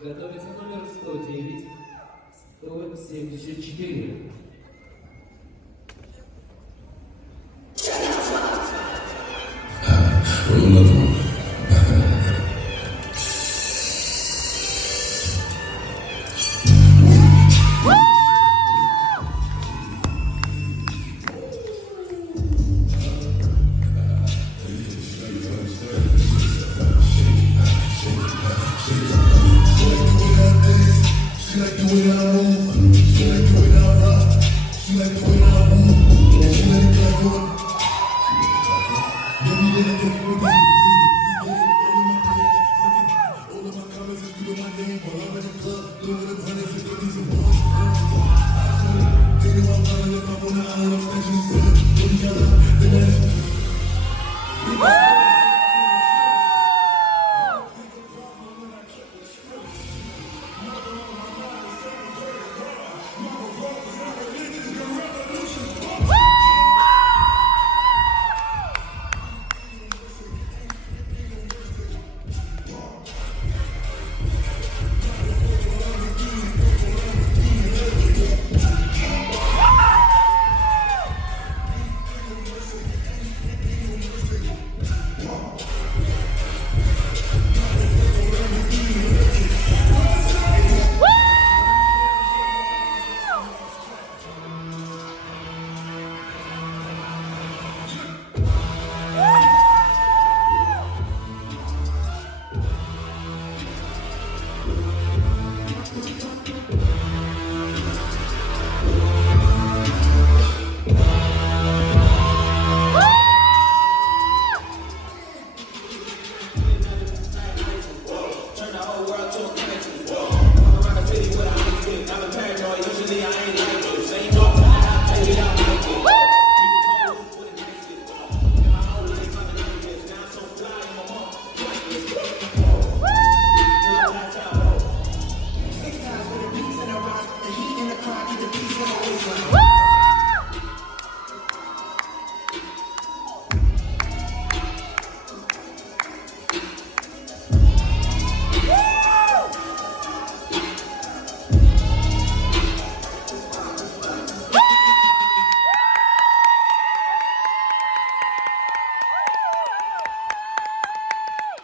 Готовится номер 109, 174. Another one. She like the way I move. She like the way I rock. She like the way I move. She let it clap for it. Baby, let it take with me. All of my comments is doing my name while I'm in the club, doing them hundreds and fifties and